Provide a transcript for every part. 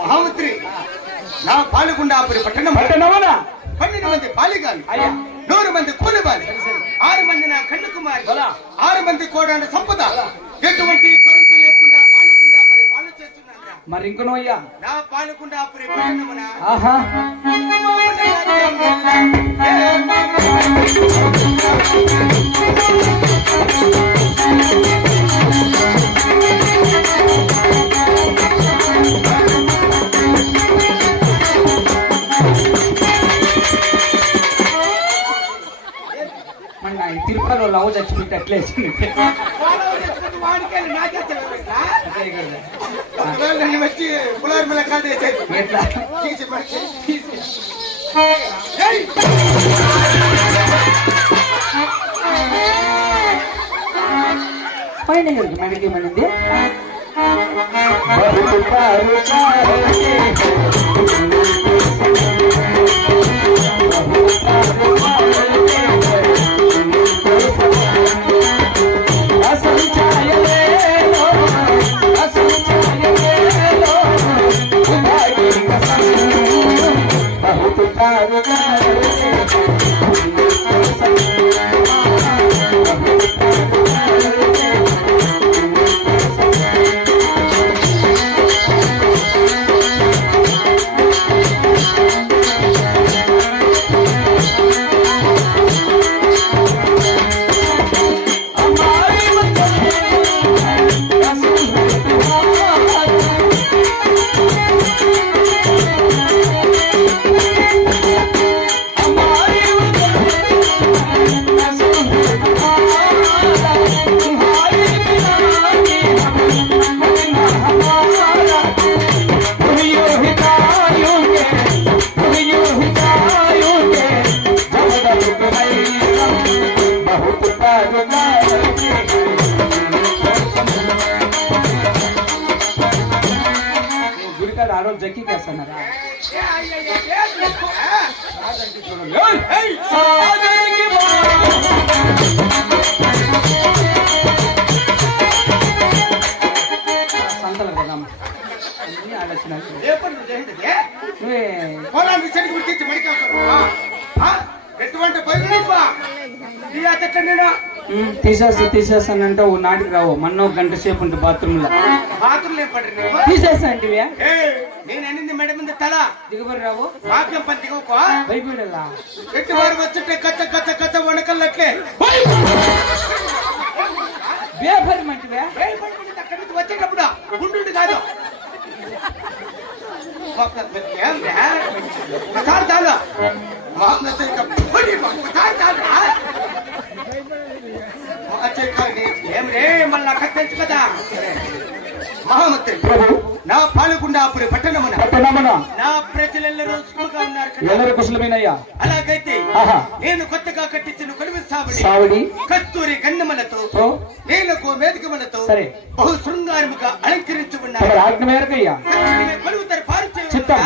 మహామంత్రి నా పాలగుండాపురి పట్టణమున 12 మంది బాలిగాలు, 100 మంది కూలిబాలి, 6 మంది నా కన్ను కుమారి, 6 మంది కోడాండ సంపద. ఎటువంటి కొరంత లేకుండా పాలగుండాపురి పాలన చేస్తున్నాను. మరి ఇంకనో అయ్యా నా పాలగుండాపురి పట్టణమున తిరుపతిలో లవ్ చచ్చిపెట్టి అట్లేసింది. వచ్చి పులారి మీద కాదు ఎట్లా పైన మనకి ఏమనింది జక్కి చేస్తున్నారా సంతలు కదా ఆలోచన తీసేస్తానంటే ఓ నాటికి రావు మొన్న ఒక గంట సేపు ఉంటే బాత్రూమ్ లో తీసేస్తా అంటే నేను అనింది మేడ మీద తల దిగుబడి రావు వాక్యం పని దిగుకో భయపడేలా ఎట్టి వారు వచ్చే కచ్చ కచ్చ కచ్చ వణకల్లట్లే బేపరి మంచివే అక్కడి నుంచి వచ్చేటప్పుడు గుండు కాదు చాలు ఏం రే మళ్ళీ నాకు తెలుసు కదా. మహామంత్రి నా పాలగుండాపురి పట్టణమున నా ప్రజలెల్లరూ సుఖంగా ఉన్నారు. ಎಲ್ಲರೂ కుశలమేనయ్యా. అలాగైతే నేను కొత్తగా కట్టించిన కొలువు సావిడి కస్తూరి గంధములతో నేలకు మేధకములతో బహు శృంగారముగా అలంకరించి ఉన్నారు. ఆజ్ఞ మేరకయ్యా కొలువు తరపారు చిత్తం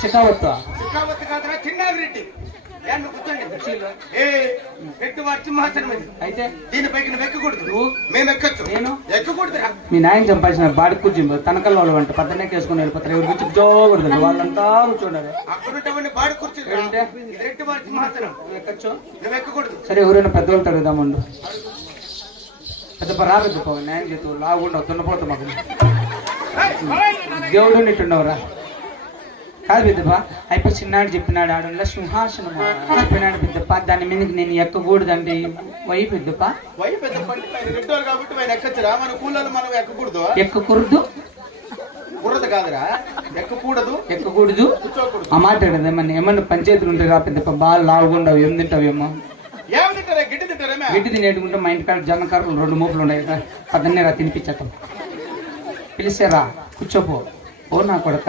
శిఖావత్ కాదురా చిన్నాగిరెడ్డి అయితే దీనిపైకి నువ్వు ఎక్కకూడదు. మేము ఎక్కచ్చు, నేను ఎక్కకూడదురా. మీ నాయన చంపాల్సిన బాడి కుర్చీ తనకల్లో వాళ్ళు అంట పద్దనే వేసుకుని వెళ్ళిపోతారు. ఎవరి గురించి జోగూడదు వాళ్ళంతా కూర్చోండారు. అక్కడుంటే బాడి కుర్చీ రెడ్డి వారి సింహాసనం ఎక్కచ్చు, నువ్వు ఎక్కకూడదు. సరే ఎవరైనా పెద్దవాళ్ళు తరుగుదామండు. పెద్ద రా పెద్ద పో న్యాయం చేతు లాగుండవు దున్నపోతా మాకు దేవుడు నిట్టుండవురా. కాదు పెద్దప్ప అయిపోయి చిన్నాడు చెప్పినాడు ఆడలో సింహాసనము చెప్పినాడు పెద్దప్ప దాని మీదకి నేను ఎక్కకూడదండి. వై పెద్దప్ప ఎక్కకూడదు కాదురా ఎక్కకూడదు ఎక్కకూడదు ఆ మాట ఏమన్నా పంచాయతీలు ఉంటాయి రా పెద్దప్ప బాగా లావుగుండవు. ఏం తింటావేమో గిడ్డి తినేటుకుంటే మా ఇంటికాడ జనకారులు 2 మూపులు ఉన్నాయి కదా పద్దన్నే రా తినిపించేస్తాం. పిలిచారా కూర్చోపో. ఓ నా కొడక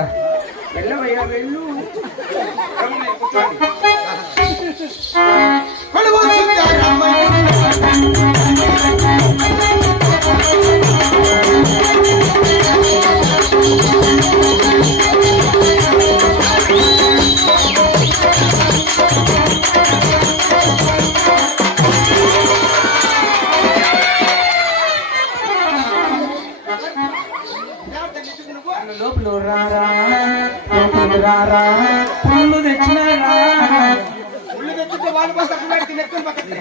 వెళ్ళవయ్యా వెళ్ళు. వాళ్ళు పక్కన నెక్కుని పక్కన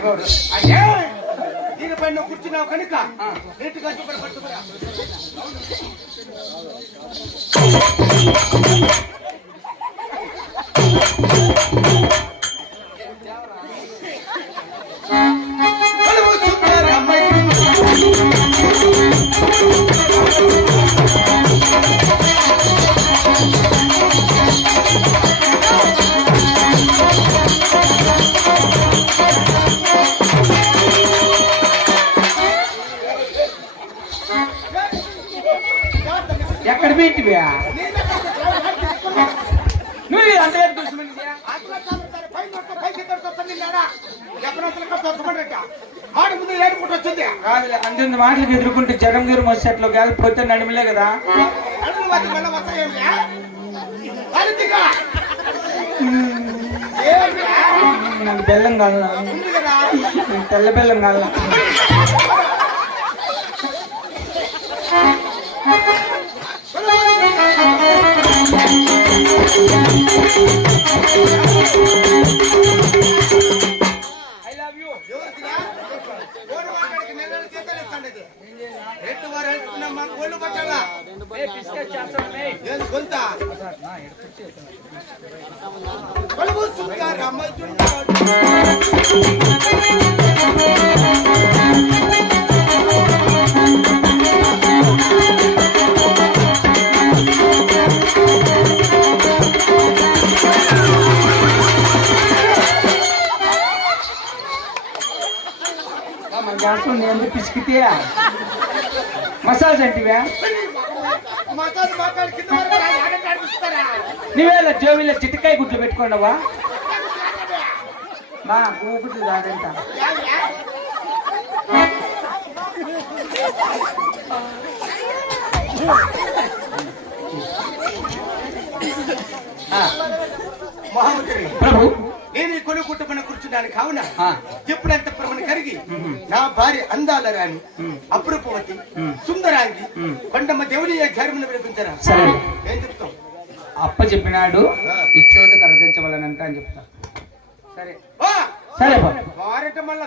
అయ్యే దీనిపై నువ్వు కూర్చున్నావు కనుక నీటిగా పట్టుకురా. ఎక్కడ పెట్టివా నువ్వు అంతే అంత మాటలకు ఎదుర్కొంటే జగన్ గారు మొదట్లో గాలిపోతే నడిమిలే కదా. నాకు బెల్లం కాదు, తెల్ల బెల్లం కాదు. ఎందుకు పిసికితే మసాజ్ అంటివా నువ్వేలా జోబీలో చిట్టకాయ గుడ్లు పెట్టుకున్నావా? మా ఊపిరి రాదంట. ప్రభు నేను ఈ కొను కుట్టుకుని కూర్చున్నాను కావున ఎప్పుడంత ప్రమణ కరిగి నా భార్య అందాల రాని అప్రూపవతి సుందరాంగి కొండమ్మ దేవుని ధర్మను వినిపించరా? సరే ఏం చెప్తాం? అప్ప చెప్పినాడు ఇచ్చోటి కరదించవాలనంట అని చెప్తా. సరే సరే వారట మళ్ళా